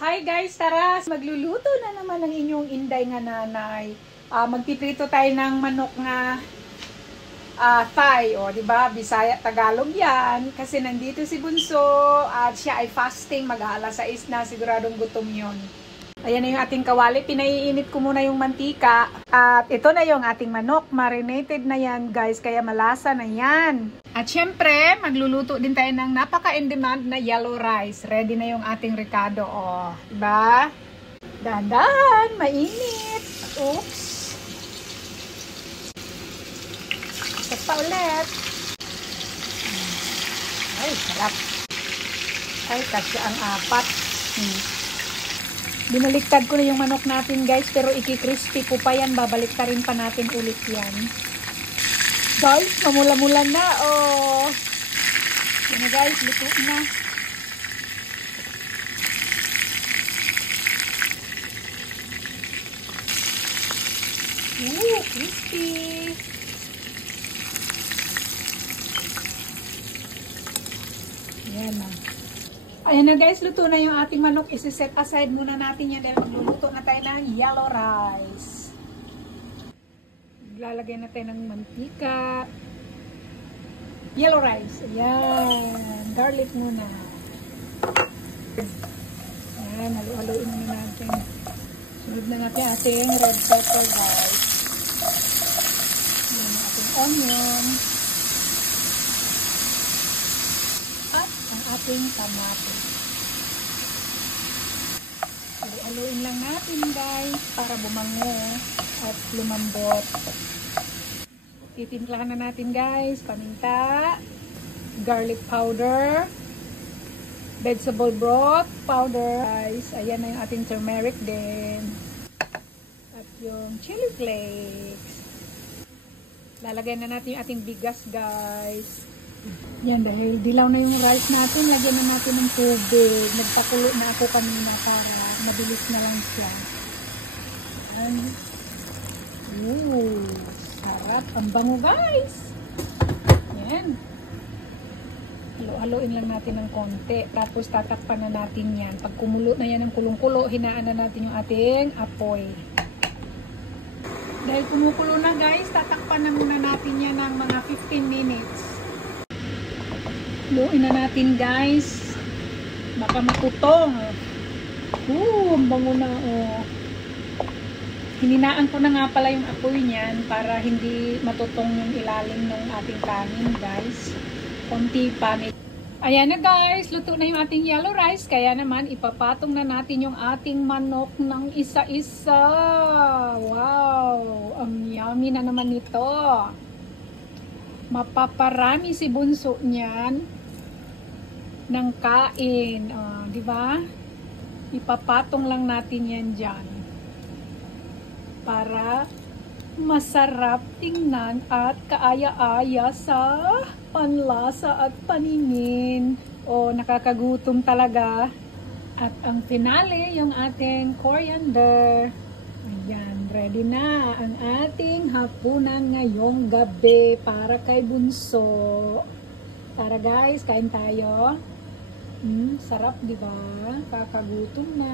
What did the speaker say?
Hi guys, tara! Magluluto na naman ng inyong inday nga nanay. Magpiprito tayo ng manok nga thigh, o di ba? Bisaya Tagalog 'yan kasi nandito si Bunso at siya ay fasting, mag-aalas 6 na, siguradong gutom 'yon. Ayan na yung ating kawali, pinaiinit ko muna yung mantika at ito na yung ating manok, marinated na yan guys, kaya malasa na yan. At syempre, magluluto din tayo ng napaka-in-demand na yellow rice. Ready na yung ating ricado, oh, diba? Dahan-dahan, mainit. Oops. Isa pa ulit. Ay, sarap. Ay, kasi ang apat. Binaliktad ko na yung manok natin guys, pero iki-crispy ko pa yan, babaliktarin pa natin ulit yan. Guys, mamula-mula na, oh. Yan na guys, luto na. Ooh, crispy. Yan na. Ayan na guys, luto na yung ating manok. Isi-set aside muna natin yan dahil magluluto na tayo ng yellow rice. Lalagay na tayo ng mantika. Yellow rice. Ayan. Garlic muna. Ayan, halu-haluin muna natin. Sunod na natin ating red pepper guys. Ayan ang ating onion. Ating tomato. Haluin lang natin guys para bumango at lumambot. Titimplahan na natin guys paminta, garlic powder, vegetable broth powder guys. Ayan na yung ating turmeric din. At yung chili flakes. Lalagay na natin yung ating bigas guys. Yan, dahil dilaw na yung rice natin, lagyan na natin ng tubig. Nagpakulo na ako kanina para mabilis na lang siya. Yan. Ooh, sarap. Ang bango guys. Yan. Halo-haloin lang natin ng konti. Tapos tatakpan na natin yan. Pag kumulo na yan ng kulong-kulo, hinaan na natin yung ating apoy. Dahil kumukulo na guys, tatakpan na muna natin yan ng mga 15 minutes. Luin na natin guys. Baka matutong. Ang bango na oh. Hininaan ko na nga pala yung apoy niyan para hindi matutong yung ilalim ng ating kanin guys. Konti pa. Ayan na guys. Luto na yung ating yellow rice. Kaya naman ipapatong na natin yung ating manok ng isa-isa. Wow! Ang yummy na naman nito. Mapaparami si Bunso niyan ng kain, di ba? Ipapatong lang natin yan dyan para masarap tingnan at kaaya-aya sa panlasa at paningin. Nakakagutom talaga. At ang finale, yung ating coriander. Ayan, ready na ang ating hapunan ngayong gabi para kay Bunso. Tara guys, kain tayo. Sarap, di ba? Kakagutom na.